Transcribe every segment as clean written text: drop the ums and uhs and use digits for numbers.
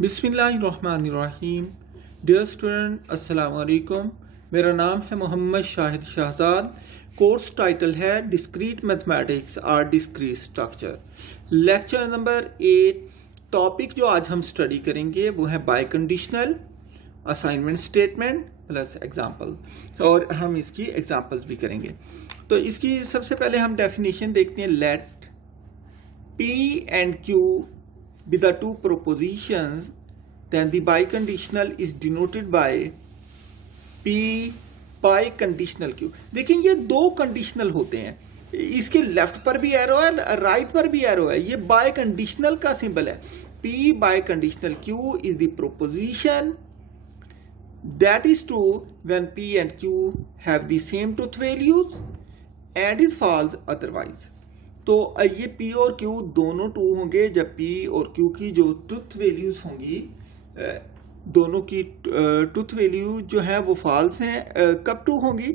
बिस्मिल्लाहिर्रहमानिर्रहीम। Dear student, अस्सलाम वालेकुम। मेरा नाम है मोहम्मद शाहिद शहजाद। कोर्स टाइटल है डिस्क्रीट मैथमेटिक्स और discrete structure. Lecture number 8। Topic जो आज हम स्टडी करेंगे वो है bye conditional, assignment statement plus example, और हम इसकी एग्जाम्पल्स भी करेंगे। तो इसकी सबसे पहले हम डेफिनेशन देखते हैं। Let P and Q be the two propositions, then the biconditional is denoted by P biconditional Q। देखिए ये दो कंडीशनल होते हैं, इसके लेफ्ट पर भी एरो है, राइट पर भी एरो है। ये बाइकंडीशनल का सिंबल है। P biconditional Q is the proposition that is true when P and Q have the same truth values and is false otherwise। तो ये P और Q दोनों ट्रू होंगे जब P और Q की जो ट्रुथ वैल्यूज होंगी, दोनों की ट्रुथ वैल्यू जो है वो फॉल्स हैं। कब ट्रू होंगी?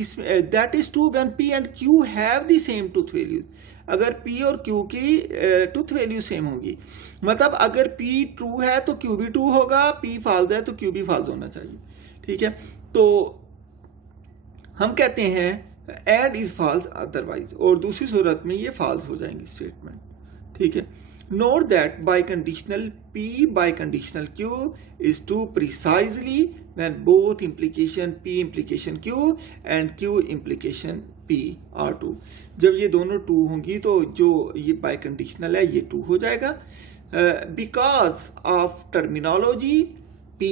इस that is true when P and Q have the same truth values. अगर P और Q की ट्रुथ वैल्यू सेम होंगी, मतलब अगर P ट्रू है तो Q भी ट्रू होगा, P फॉल्स है तो Q भी फॉल्स होना चाहिए। ठीक है, तो हम कहते हैं एंड इज फॉल्स अदरवाइज, और दूसरी सूरत में ये फॉल्स हो जाएंगी स्टेटमेंट। ठीक है, note that biconditional P biconditional Q is true precisely when both implication P implication Q and Q implication P are true. जब ये दोनों ट्रू होंगी तो जो ये बाइकंडीशनल है ये ट्रू हो जाएगा। Because of terminology P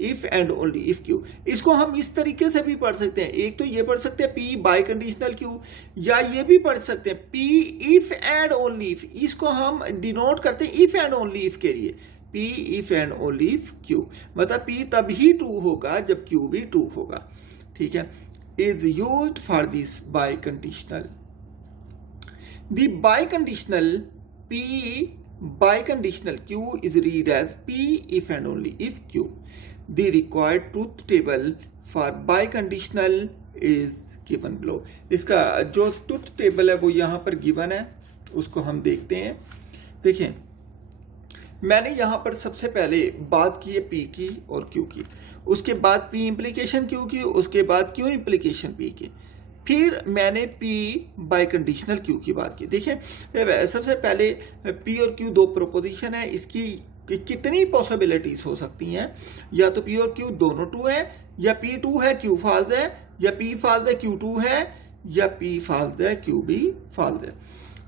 if and only if Q। इसको हम इस तरीके से भी पढ़ सकते हैं। एक तो ये पढ़ सकते हैं P बाइकंडीशनल Q, या ये भी पढ़ सकते हैं P if and only if। इसको हम डिनोट करते हैं if and only if के लिए, P if and only if Q, मतलब P तभी ट्रू होगा जब Q भी ट्रू होगा। ठीक है, is used for this biconditional। The biconditional P biconditional Q is read as P if and only if Q। The required truth table for biconditional is given below। इसका जो truth table है वो यहाँ पर given है, उसको हम देखते हैं। देखें, मैंने यहाँ पर सबसे पहले बात की है P की और Q की, उसके बाद P इम्प्लीकेशन Q की, उसके बाद Q इम्प्लीकेशन P की, फिर मैंने P बाइकंडीशनल Q की बात की। देखिए, सबसे पहले P और Q दो प्रोपोजिशन है, इसकी कितनी पॉसिबिलिटीज हो सकती हैं? या तो P और Q दोनों ट्रू है, या P ट्रू है Q फॉल्स है, या P फॉल्स है Q ट्रू है, या P फॉल्स है Q भी फॉल्स है।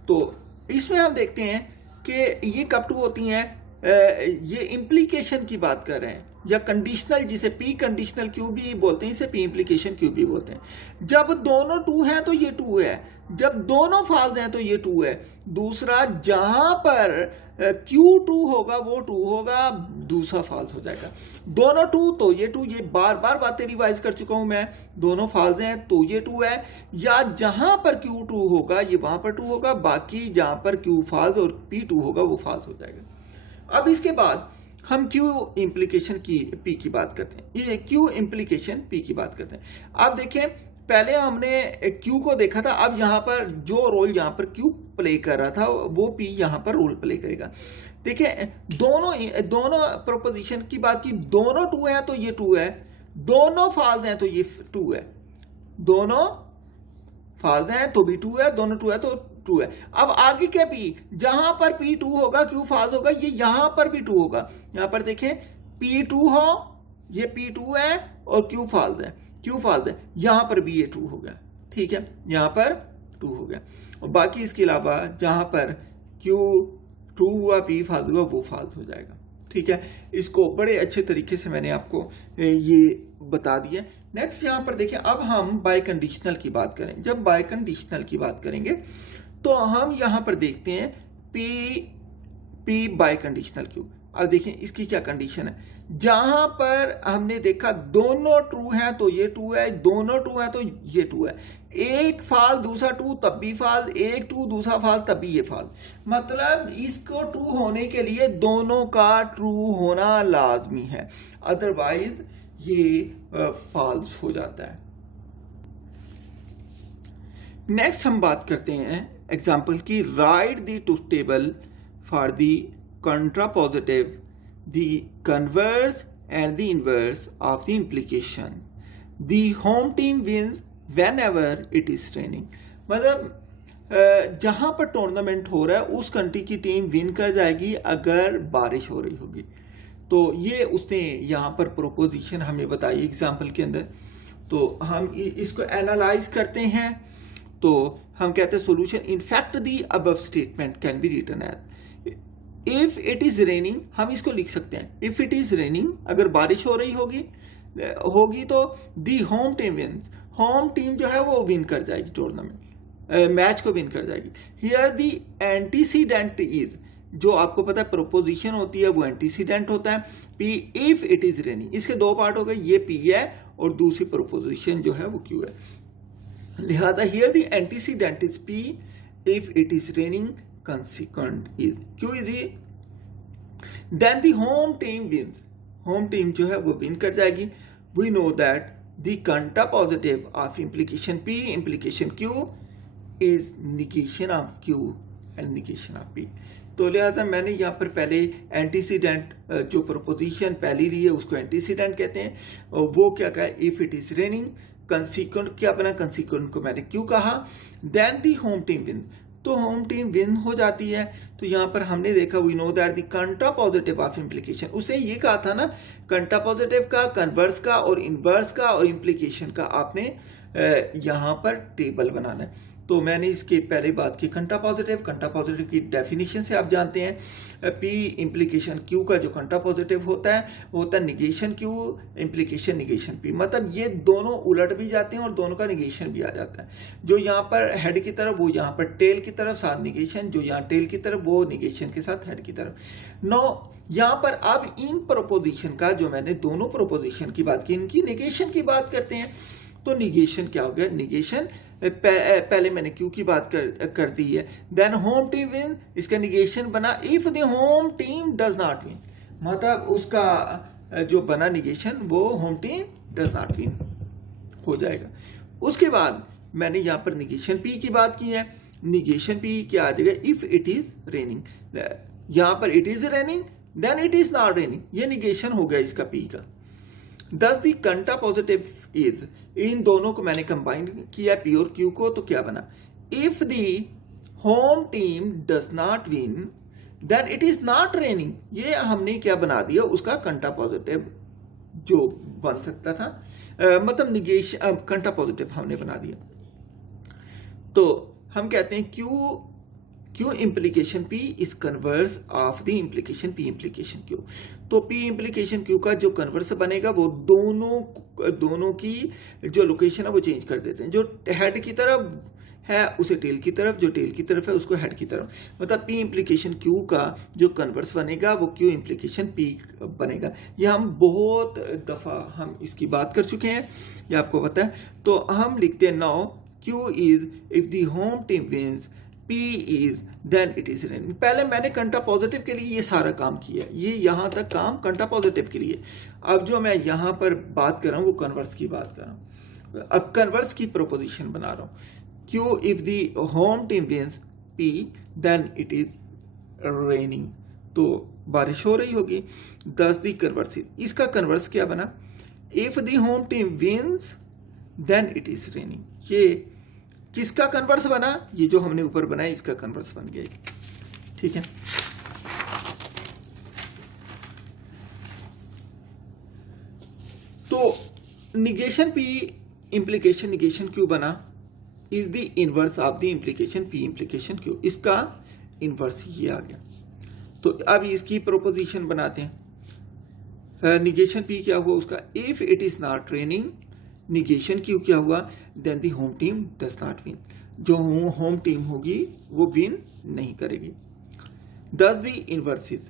तो इसमें हम देखते हैं कि ये कब ट्रू होती हैं। ये इम्प्लीकेशन की बात कर रहे हैं, या कंडीशनल, जिसे P कंडीशनल Q भी बोलते हैं, इसे P इम्प्लीकेशन Q भी बोलते हैं। जब दोनों ट्रू हैं तो ये ट्रू है, जब दोनों फॉल्स हैं तो ये ट्रू है। दूसरा, जहां पर Q ट्रू होगा वो ट्रू होगा, दूसरा फॉल्स हो जाएगा। दोनों ट्रू तो ये ट्रू, ये बार बार बातें रिवाइज कर चुका हूं मैं। दोनों फॉल्स हैं तो ये ट्रू है, या जहां पर Q ट्रू होगा ये वहां पर ट्रू होगा, बाकी जहां पर Q फॉल्स और P ट्रू होगा वो फॉल्स हो जाएगा। अब इसके बाद हम Q इम्प्लीकेशन की P की बात करते हैं, ये Q इम्प्लीकेशन P की बात करते हैं। अब देखें, पहले हमने Q को देखा था, अब यहाँ पर जो रोल यहाँ पर Q प्ले कर रहा था वो P यहाँ पर रोल प्ले करेगा। देखिए, दोनों प्रोपोजिशन की बात की, दोनों ट्रू है तो ये ट्रू है, दोनों फॉल्स हैं तो ये ट्रू है, दोनों फॉल्स हैं तो भी ट्रू है, दोनों ट्रू है तो ट्रू है। अब आगे क्या P, जहां पर P ट्रू होगा Q फॉल्स होगा, ये यहां पर भी ट्रू होगा। यहां पर देखें, P ट्रू हो, ये P ट्रू है और Q फॉल्स है, Q फॉल्स है, यहां पर भी ये ट्रू हो गया। ठीक है, यहां पर ट्रू हो गया, और बाकी इसके अलावा जहां पर Q ट्रू हुआ P फॉल्स हुआ वो फॉल्स हो जाएगा। ठीक है, इसको बड़े अच्छे तरीके से मैंने आपको ये बता दिया। नेक्स्ट यहाँ पर देखिए, अब हम बाइकंडीशनल की बात करें। जब बाइकंडीशनल की बात करेंगे तो हम यहाँ पर देखते हैं P बाइकंडीशनल Q। अब देखें इसकी क्या कंडीशन है। जहां पर हमने देखा दोनों ट्रू हैं तो ये ट्रू है, दोनों ट्रू हैं तो ये ट्रू है, एक फॉल्स दूसरा ट्रू तब भी फॉल्स, एक ट्रू दूसरा फॉल्स तब भी ये फॉल्स। मतलब इसको ट्रू होने के लिए दोनों का ट्रू होना लाजमी है, अदरवाइज ये फॉल्स हो जाता है। नेक्स्ट हम बात करते हैं एग्जाम्पल की। Right the truth table for the contrapositive, the converse and the inverse of the implication. The home team wins whenever it is raining. मतलब जहाँ पर टूर्नामेंट हो रहा है उस कंट्री की टीम विन कर जाएगी अगर बारिश हो रही होगी. तो ये उसने यहाँ पर प्रोपोजिशन हमें बताई एग्जाम्पल के अंदर. तो हम इसको एनालाइज करते हैं. तो हम कहते हैं solution. In fact the above statement can be written as if it is raining. हम इसको लिख सकते हैं इफ इट इज रेनिंग, अगर बारिश हो रही होगी तो दी home team wins. Home team जो है वो विन कर जाएगी, टूर्नामेंट मैच को विन कर जाएगी. हियर दी एंटीसीडेंट इज, जो आपको पता है प्रोपोजिशन होती है वो एंटीसीडेंट होता है. P if it is raining. इसके दो पार्ट हो गए, ये पी है और दूसरी प्रोपोजिशन जो है वो क्यू है. लिहाजा here the antecedent is P if it is raining, consequent is Q is E. Then the home team wins. Home team जो है वो विन कर जाएगी. We know that the contrapositive of implication P implication Q is negation of Q and negation of P. तो लिहाजा मैंने यहाँ पर पहले एंटीसीडेंट, जो प्रोपोजिशन पहली ली है उसको एंटीसीडेंट कहते हैं. वो क्या कहा, if it is raining. Consequent क्या बना, कंसीक्वेंट को मैंने क्यों कहा. Then the home team win. तो होम टीम विन हो जाती है. तो यहाँ पर हमने देखा we know that the contrapositive of implication. उसने ये कहा था ना, कंट्रापोजिटिव का, कन्वर्स का और इनवर्स का और इम्प्लीकेशन का आपने यहाँ पर टेबल बनाना है. तो मैंने इसके पहले बात की कंट्रापोजिटिव की डेफिनेशन से आप जानते हैं पी इम्प्लीकेशन क्यू का जो कंट्रापोजिटिव होता है वो होता है negation Q implication negation P. मतलब ये दोनों उलट भी जाते हैं और दोनों का निगेशन भी आ जाता है. जो यहाँ पर हेड की तरफ वो यहाँ पर टेल की तरफ साथ निगेशन, जो यहाँ टेल की तरफ वो निगेशन के साथ हेड की तरफ. नो यहाँ पर अब इन प्रोपोजिशन का, जो मैंने दोनों प्रोपोजिशन की बात की, इनकी निगेशन की बात करते हैं. तो निगेशन क्या हो गया, निगेशन पहले मैंने क्यू की बात कर दी है. देन होम टीम विन, इसका निगेशन बना if the home team does not win. मतलब उसका जो बना निगेशन वो home team does not win हो जाएगा. उसके बाद मैंने यहाँ पर निगेशन पी की बात की है. निगेशन पी क्या आ जाएगा, इफ इट इज रेनिंग. यहाँ पर it is raining then it is not raining, ये निगेशन हो गया इसका पी का. दस दी कंट्रापोजिटिव इज, इन दोनों को मैंने कंबाइन किया पी और क्यू को. तो क्या बना, if the home team does not win then it is not raining. ये हमने क्या बना दिया, उसका कंट्रापोजिटिव जो बन सकता था, मतलब निगेशन कंट्रापोजिटिव हमने बना दिया. तो हम कहते हैं Q implication P is converse of the implication P implication Q. तो पी इम्प्लीकेशन क्यू का जो कन्वर्स बनेगा वो दोनों की जो लोकेशन है वो चेंज कर देते हैं. जो हेड की तरफ है उसे टेल की तरफ, जो टेल की तरफ है उसको हेड की तरफ. मतलब पी इम्प्लीकेशन क्यू का जो कन्वर्स बनेगा वो क्यू इम्प्लीकेशन पी बनेगा. ये हम बहुत दफ़ा हम इसकी बात कर चुके हैं, ये आपको पता है. तो हम लिखते हैं now Q is if the home team wins, P is then it is raining. पहले मैंने कंट्रापोजिटिव के लिए ये सारा काम किया, ये यहाँ तक काम कंट्रापोजिटिव के लिए. अब जो मैं यहाँ पर बात कर रहा हूँ वो कन्वर्स की बात कर रहा हूँ. अब कन्वर्स की प्रोपोजिशन बना रहा हूँ. Q if the home team wins, P then it is raining. तो बारिश हो रही होगी. Thus the converse is, इसका कन्वर्स क्या बना, if the home team wins then it is raining. ये किसका कन्वर्स बना, ये जो हमने ऊपर बनाया इसका कन्वर्स बन गया. ठीक है. तो negation P implication negation Q बना is the inverse of the implication P implication Q. इसका इनवर्स ये आ गया. तो अब इसकी प्रोपोजिशन बनाते हैं. निगेशन पी क्या हुआ उसका, if it is not raining. Negation Q क्या हुआ, then the home team does not win. जो होम टीम होगी वो विन नहीं करेगी. Thus the inverse is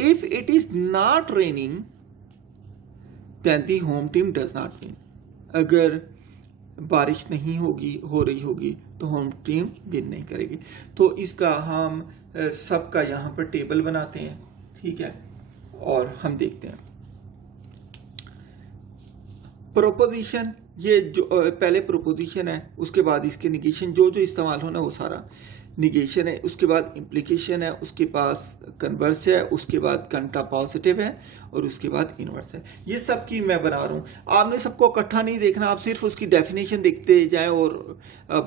if it is not raining then the home team does not win. अगर बारिश नहीं हो रही होगी तो होम टीम विन नहीं करेगी. तो इसका हम सबका यहाँ पर टेबल बनाते हैं. ठीक है, और हम देखते हैं प्रोपोजिशन. ये जो पहले प्रोपोजिशन है उसके बाद इसके निगेशन जो इस्तेमाल होना वो सारा. निगेशन है, उसके बाद इम्प्लीकेशन है, उसके पास कन्वर्स है, उसके बाद कंटा पॉजिटिव है और उसके बाद इनवर्स है। ये सब की मैं बना रहा हूँ, आपने सबको इकट्ठा नहीं देखना, आप सिर्फ उसकी डेफिनेशन देखते जाएं और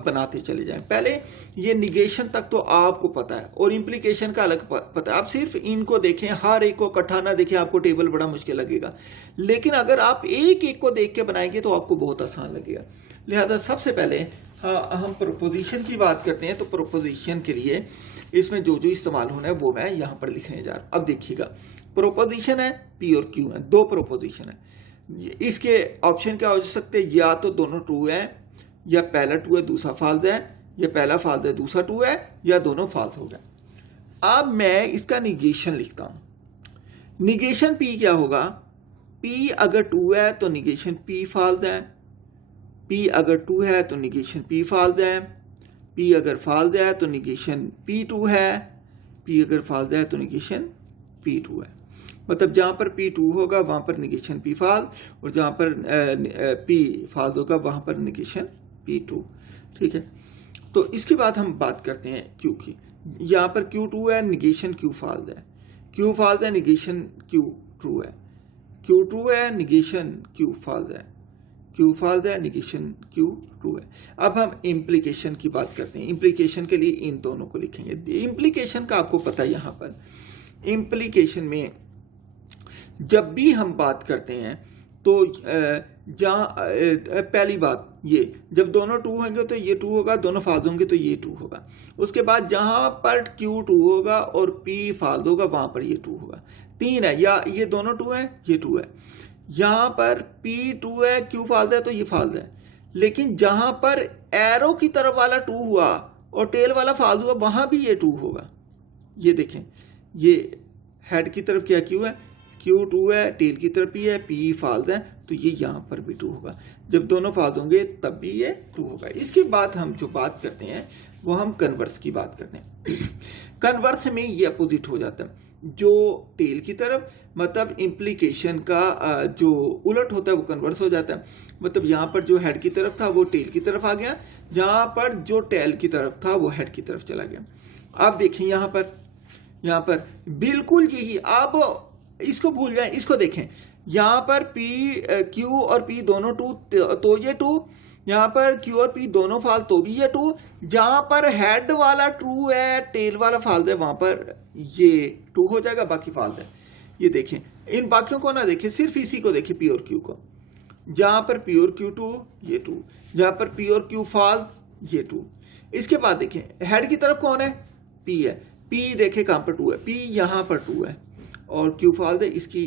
बनाते चले जाएं। पहले ये निगेशन तक तो आपको पता है और इम्प्लीकेशन का अलग पता है, आप सिर्फ इनको देखें, हर एक को इकट्ठा ना देखें, आपको टेबल बड़ा मुश्किल लगेगा। लेकिन अगर आप एक एक को देख के बनाएंगे तो आपको बहुत आसान लगेगा। लिहाजा सबसे पहले हम प्रोपोजिशन की बात करते हैं, तो प्रोपोजिशन के लिए इसमें जो जो इस्तेमाल होना है वो मैं यहाँ पर लिखने जा रहा हूँ। अब देखिएगा, प्रोपोजिशन है पी और क्यू है, दो प्रोपोजिशन है। इसके ऑप्शन क्या हो सकते हैं, या तो दोनों ट्रू है, या पहला ट्रू है दूसरा फाल्स है, या पहला फाल्स है दूसरा ट्रू है, या दोनों फाल्स हो गए। अब मैं इसका निगेशन लिखता हूँ। निगेशन पी क्या होगा, पी अगर ट्रू है तो निगेशन पी फाल्स है, पी अगर ट्रू है तो निगेशन पी फाल्स है, पी अगर फाल्स है तो निगेशन पी ट्रू है, पी अगर फाल्स है तो निगेशन पी ट्रू है। मतलब जहाँ पर पी ट्रू होगा वहाँ पर निगेशन पी फाल्स, और जहाँ पर पी फाल्स होगा वहाँ पर निगेशन पी ट्रू। ठीक है, तो इसके बाद हम बात करते हैं क्यू की। यहाँ पर क्यू ट्रू है, निगेशन क्यू फाल्स है, क्यू फाल्स है, निगेशन क्यू ट्रू है, क्यू ट्रू है, निगेशन क्यू फाल्स है, क्यू फाल्स है, निगेशन क्यू ट्रू है। अब हम इम्प्लीकेशन की बात करते हैं। इम्प्लीकेशन के लिए इन दोनों को लिखेंगे। इम्प्लीकेशन का आपको पता है, यहाँ पर इम्प्लीकेशन में जब भी हम बात करते हैं तो जहाँ पहली बात ये, जब दोनों ट्रू होंगे तो ये ट्रू होगा, दोनों फाल्स होंगे तो ये ट्रू होगा। उसके बाद जहाँ पर क्यू ट्रू होगा और पी फाल्स होगा वहाँ पर ये ट्रू होगा। तीन है, या ये दोनों ट्रू है, ये ट्रू है, यहाँ पर पी ट्रू है, क्यू फाल्स है तो ये फाल्स है। लेकिन जहाँ पर एरो की तरफ वाला ट्रू हुआ और टेल वाला फाल्स हुआ वहाँ भी ये ट्रू होगा। ये देखें, ये हेड की तरफ क्या क्यू है, क्यू ट्रू है, टेल की तरफ पी है, पी फाल्स है तो ये यहाँ पर भी ट्रू होगा। जब दोनों फाल्स होंगे तब भी ये ट्रू होगा। इसके बाद हम जो बात करते हैं वो हम कन्वर्स की बात करते हैं। कन्वर्स में ये अपोजिट हो जाता है, जो टेल की तरफ, मतलब इम्प्लीकेशन का जो उलट होता है वो कन्वर्स हो जाता है। मतलब यहाँ पर जो हेड की तरफ था वो टेल की तरफ आ गया, जहाँ पर जो टेल की तरफ था वो हेड की तरफ चला गया। आप देखें यहाँ पर बिल्कुल यही, आप इसको भूल जाएं, इसको देखें, यहाँ पर पी क्यू और पी दोनों ट्रू तो ये ट्रू, यहाँ पर क्यू और पी दोनों फाल्स तो भी ये ट्रू, जहाँ पर हेड वाला ट्रू है टेल वाला फाल्स है वहाँ पर ये ट्रू हो जाएगा, बाकी फाल्स है। ये देखें, इन बाकियों को ना देखें, सिर्फ इसी को देखें, पी और क्यू को। जहाँ पर पी और क्यू ट्रू ये ट्रू, जहाँ पर पी और क्यू फाल्स ये ट्रू। इसके बाद देखें, हेड की तरफ कौन है, पी है, पी देखें कहाँ पर ट्रू है, पी यहाँ पर ट्रू है और क्यू फाल्स है, इसकी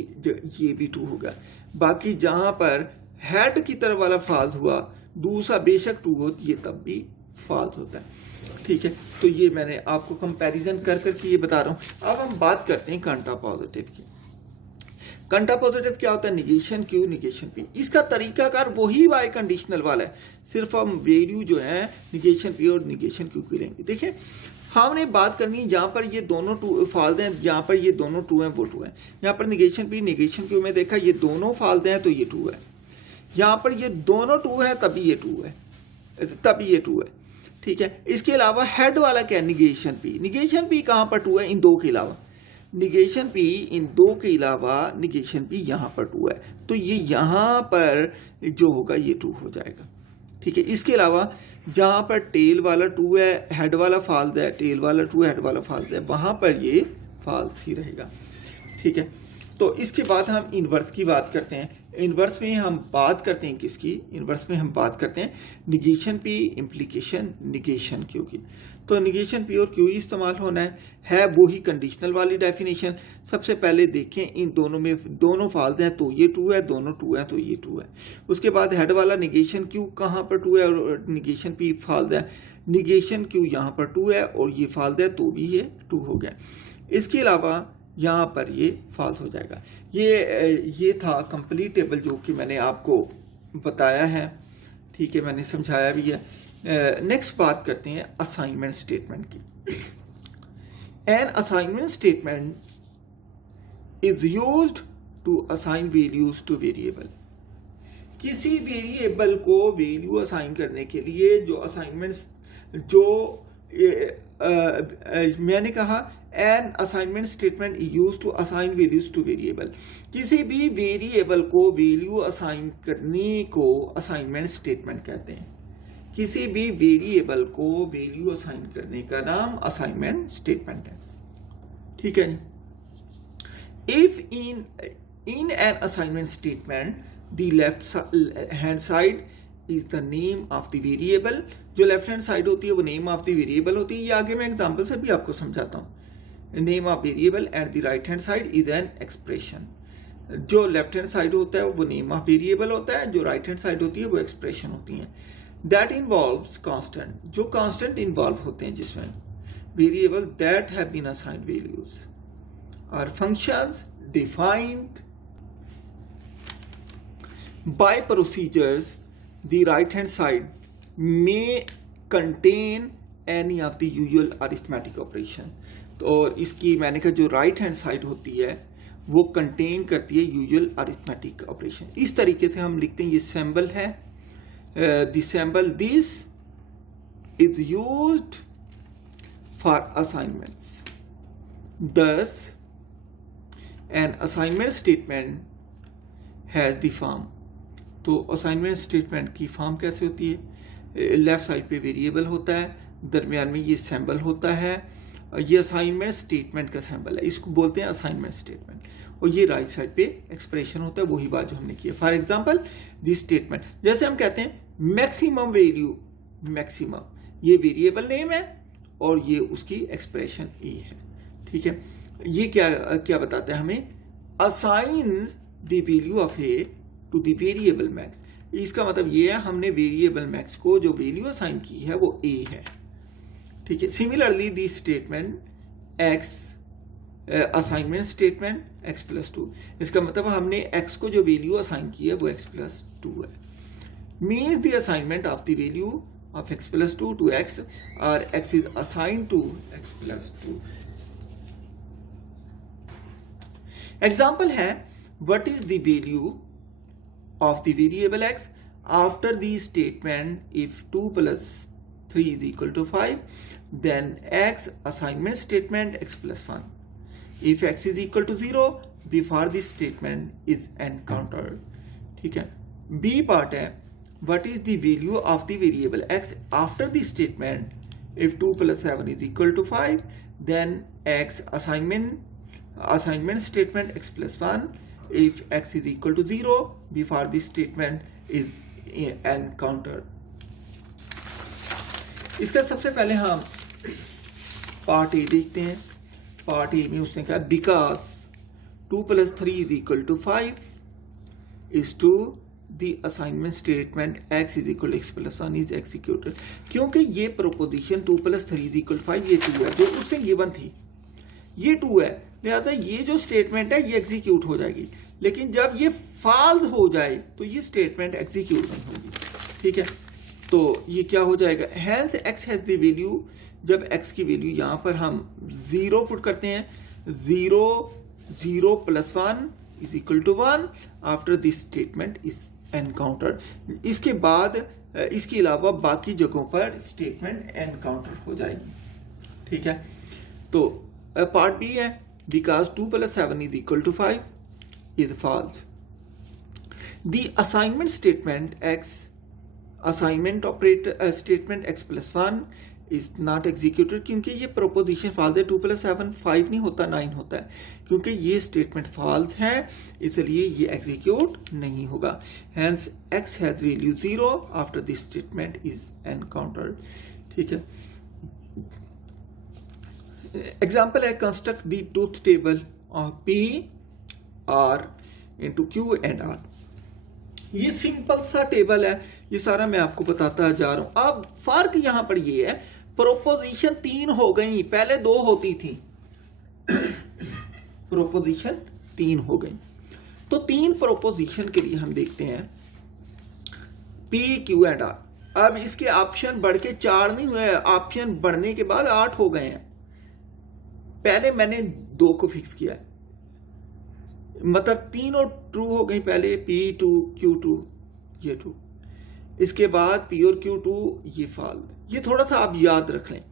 ये भी ट्रू होगा। बाकी जहाँ पर हेड की तरफ वाला फाल्स हुआ, दूसरा बेशक ट्रू हो ये तब भी फाल्स होता है। ठीक है, तो ये मैंने आपको कंपैरिजन कर करके ये बता रहा हूँ। अब हम बात करते हैं कंटा पॉजिटिव की। कंटा पॉजिटिव क्या होता है, निगेशन क्यू निगेशन पी। इसका तरीकाकार वही बाय कंडीशनल वाला है, सिर्फ हम वैल्यू जो है निगेशन पी और निगेशन क्यू की लेंगे। देखिए, हमने बात करनी है जहाँ पर ये दोनों ट्रू फाल्स हैं, जहाँ पर ये दोनों ट्रू हैं वो ट्रू है। यहाँ पर निगेशन पी निगेशन क्यू में देखा ये दोनों फाल्स हैं तो ये ट्रू है। यहाँ पर ये दोनों ट्रू है तभी ये ट्रू है, तभी ये ट्रू है। ठीक है, इसके अलावा हेड वाला क्या है, निगेशन पी। निगेशन पी कहाँ पर ट्रू है, इन दो के अलावा। निगेशन पी इन दो के अलावा निगेशन पी यहाँ पर ट्रू है, तो ये यहाँ पर जो होगा ये ट्रू हो जाएगा। ठीक है, इसके अलावा जहाँ पर टेल वाला ट्रू है, हेड वाला फाल्स है, टेल वाला ट्रू हेड वाला फाल्स है, वहाँ पर ये फाल्स ही रहेगा। ठीक है, तो इसके बाद हम इन्वर्स की बात करते हैं। इन्वर्स में हम बात करते हैं किसकी, इन्वर्स में हम बात करते हैं negation P implication negation Q की। तो निगेशन पी और क्यू ही इस्तेमाल होना है वही कंडीशनल वाली डेफिनेशन। सबसे पहले देखें, इन दोनों में दोनों फाल्स हैं तो ये ट्रू है, दोनों ट्रू है तो ये ट्रू है। उसके बाद हेड वाला निगेशन क्यू कहाँ पर ट्रू है और निगेशन पी फाल्स है, निगेशन क्यू यहाँ पर ट्रू है और ये फाल्स है तो भी ये ट्रू हो गया। इसके अलावा यहाँ पर ये फाल्स हो जाएगा। ये था कंप्लीट टेबल जो कि मैंने आपको बताया है। ठीक है, मैंने समझाया भी है। नेक्स्ट बात करते हैं असाइनमेंट स्टेटमेंट की। An assignment statement is used to assign values to variable. किसी वेरिएबल को वैल्यू असाइन करने के लिए जो असाइनमेंट्स जो मैंने कहा an assignment statement use to assign values to variable. किसी भी वेरिएबल को वैल्यू असाइन करने को असाइनमेंट स्टेटमेंट कहते हैं। किसी भी वेरिएबल को वैल्यू असाइन करने का नाम असाइनमेंट स्टेटमेंट है। ठीक है। If in an assignment statement the left hand side is the name of the variable, जो लेफ्ट हैंड साइड होती है वो नेम ऑफ द वेरिएबल होती है। ये आगे मैं एग्जांपल से भी आपको समझाता हूँ। Name of variable at the right hand side is an expression. जो लेफ्ट हैंड साइड होता है वो नेम ऑफ वेरिएबल होता है, जो राइट हैंड साइड होती है वो एक्सप्रेशन होती है। दैट इन्वॉल्व्स कांस्टेंट, जो कांस्टेंट इन्वॉल्व होते हैं जिसमें variable that have been assigned values are functions defined by procedures. The right hand side may contain any of the usual arithmetic operation। तो इसकी मैंने कहा जो राइट हैंड साइड होती है वो कंटेन करती है यूजुअल अरिथमेटिक ऑपरेशन। इस तरीके से हम लिखते हैं, ये सिंबल है, the symbol this is used for assignments. thus an assignment statement has the form। तो असाइनमेंट स्टेटमेंट की फॉर्म कैसे होती है? लेफ्ट साइड पे वेरिएबल होता है, दरमियान में ये सिंबल होता है, ये असाइनमेंट स्टेटमेंट का सिंबल है, इसको बोलते हैं असाइनमेंट स्टेटमेंट। और ये राइट साइड पे एक्सप्रेशन होता है, वही बात जो हमने की है। फॉर एग्जांपल दिस स्टेटमेंट, जैसे हम कहते हैं मैक्सिमम वैल्यू, मैक्सिमम ये वेरिएबल नेम है और ये उसकी एक्सप्रेशन ए है। ठीक है। ये क्या बताता है हमें? Assign the value of A to the variable max. इसका मतलब ये है हमने वेरिएबल मैक्स को जो वैल्यू असाइन की है वो ए है। ठीक है। Similarly this statement x assignment statement x plus 2, इसका मतलब हमने एक्स को जो वैल्यू असाइन की है वो एक्स प्लस 2 है। Means the assignment of the value of X plus 2 to X और X is assign to X plus 2। Example है what is the value of the variable x after the statement if 2 plus 3 is equal to 5, then x assignment statement x plus 1 if x is equal to 0 before this statement is encountered। ठीक है। b part है what is the value of the variable x after the statement if 2 plus 7 is equal to 5, then x assignment statement x plus 1 if x is equal to 0 before this statement is encountered। इसका सबसे पहले हम part A देखते हैं। Part A में उसने कहा because 2 plus 3 is equal to 5 is to the assignment statement x is equal to x plus 1 is executed। क्योंकि ये proposition 2 plus 3 is equal to 5 ये 2 है, जो उसने गिवन थी ये 2 है, लिहाजा ये जो स्टेटमेंट है ये एग्जीक्यूट हो जाएगी। लेकिन जब ये फॉल्स हो जाए तो ये स्टेटमेंट एग्जीक्यूट नहीं होगी। ठीक है। तो ये क्या हो जाएगा? Hence X has the value, जब एक्स की वैल्यू यहाँ पर हम 0 पुट करते हैं, 0 plus 1 is equal to 1 after this statement is encountered. इसके बाद इसके अलावा बाकी जगहों पर स्टेटमेंट एनकाउंटर हो जाएगी। ठीक है। तो पार्ट बी है because 2 plus 7 is equal to 5 is false। The assignment statement x assignment operator statement x plus 1 is not executed क्योंकि ये प्रोपोजिशन फॉल्स है। 2 plus 7 5 नहीं होता 9 होता है, क्योंकि ये स्टेटमेंट फॉल्स है इसलिए ये एग्जीक्यूट नहीं होगा। Hence x has value 0 after this statement is encountered। ठीक है। एग्जाम्पल है construct the truth table of P R into Q and R। ये सिंपल सा टेबल है, ये सारा मैं आपको बताता जा रहा हूं। अब फर्क यहां पर ये है प्रोपोजिशन 3 हो गई, पहले 2 होती थी प्रोपोजिशन 3 हो गई। तो 3 प्रोपोजिशन के लिए हम देखते हैं P Q एंड R। अब इसके ऑप्शन बढ़ के 4 नहीं हुए, ऑप्शन बढ़ने के बाद 8 हो गए हैं। पहले मैंने 2 को फिक्स किया है, मतलब तीनों ट्रू हो गई। पहले P2 Q2 ये ट्रू, इसके बाद P और Q2 ये फॉल्स। ये थोड़ा सा आप याद रख लें।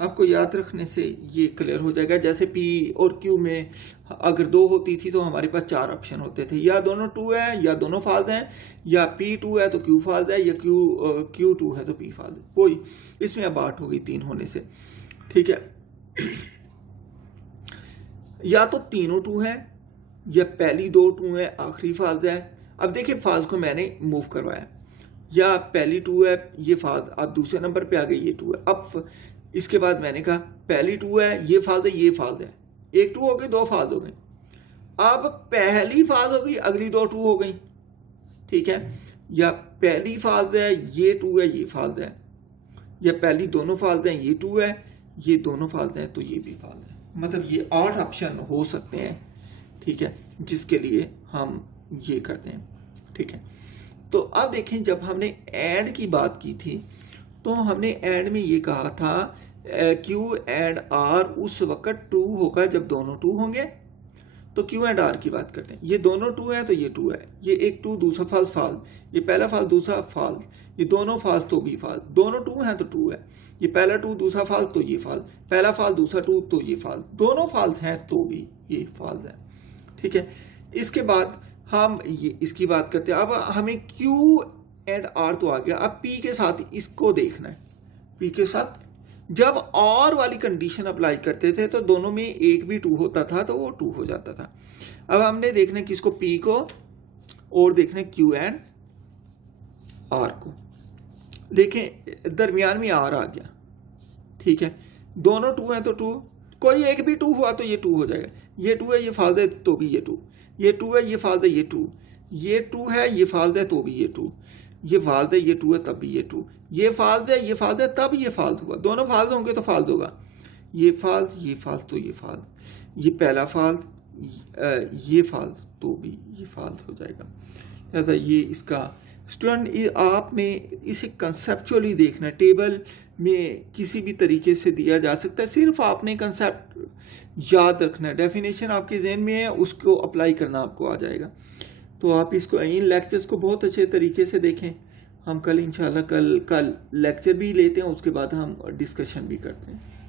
आपको याद रखने से ये क्लियर हो जाएगा। जैसे P और Q में अगर 2 होती थी तो हमारे पास 4 ऑप्शन होते थे, या दोनों 2 है या दोनों फाल्स हैं, या P 2 है तो Q फाल्स है, या Q 2 है तो P फाल्स है। कोई इसमें अब 8 हो गई 3 होने से, ठीक है। या तो तीनों 2 है, या पहली 2 2 है, आखिरी फाल्स है। अब देखिए फाल्स को मैंने मूव करवाया, या पहली 2 है ये फाल्स, अब दूसरे नंबर पे आ गई ये 2 है। अब इसके बाद मैंने कहा पहली 2 है ये फाल्स है, ये फाल्स है, एक 2 हो गई, 2 फाल्स हो गई। अब पहली फाल्स हो गई, अगली 2 2 हो गई, ठीक है। या पहली फाल्स है ये 2 है, ये फाल्स है, या पहली दोनों फाल्स हैं ये 2 है, ये दोनों फाल्स हैं तो ये भी फाल्स है। मतलब ये 8 ऑप्शन हो सकते हैं, ठीक है, जिसके लिए हम ये करते हैं, ठीक है। तो अब देखें जब हमने एंड की बात की थी तो हमने एंड में ये कहा था Q एंड R उस वक्त ट्रू होगा जब दोनों 2 होंगे। तो Q एंड R की बात करते हैं, ये दोनों 2 हैं तो ये 2 है, ये एक 2 दूसरा फाल्स फाल्स, ये पहला फाल्स दूसरा फाल्स, ये दोनों फाल्स तो भी फाल्स, दोनों 2 हैं तो 2 है, ये पहला 2 दूसरा फाल्स तो ये फाल्स, पहला फाल्स दूसरा 2 तो ये फाल्स, दोनों फाल्स हैं तो भी ये फाल्स है, ठीक है। इसके बाद हम ये इसकी बात करते हैं। अब हमें Q एंड R तो आ गया, अब P के साथ इसको देखना है। P के साथ जब और वाली कंडीशन अप्लाई करते थे तो दोनों में एक भी 2 होता था तो वो 2 हो जाता था। अब हमने देखना है किसको, P को, और देखना है Q एंड R को। देखें दरमियान में R आ गया, ठीक है, दोनों 2 हैं तो 2, कोई एक भी 2 हुआ तो ये 2 हो जाएगा। ये 2 है ये फाल्स है तो भी ये 2, ये 2 है ये फाल्स है ये 2, ये 2 है ये फाल्स है तो भी ये 2, ये फाल्स है ये 2 है तब भी ये 2, ये फाल्स है ये फाल्स है तब ये फाल्स हुआ, दोनों फाल्स होंगे तो फाल्स होगा, ये फाल्स तो ये फाल्स, ये पहला फाल्स ये फाल्स तो भी ये फाल्स हो जाएगा। लिहाजा ये इसका स्टूडेंट आपने इसे कंसेप्चुअली देखना है, टेबल में किसी भी तरीके से दिया जा सकता है, सिर्फ आपने कंसेप्ट याद रखना है, डेफिनेशन आपके जहन में है उसको अप्लाई करना आपको आ जाएगा। तो आप इसको इन लेक्चर्स को बहुत अच्छे तरीके से देखें। हम कल इंशाल्लाह कल लेक्चर भी लेते हैं, उसके बाद हम डिस्कशन भी करते हैं।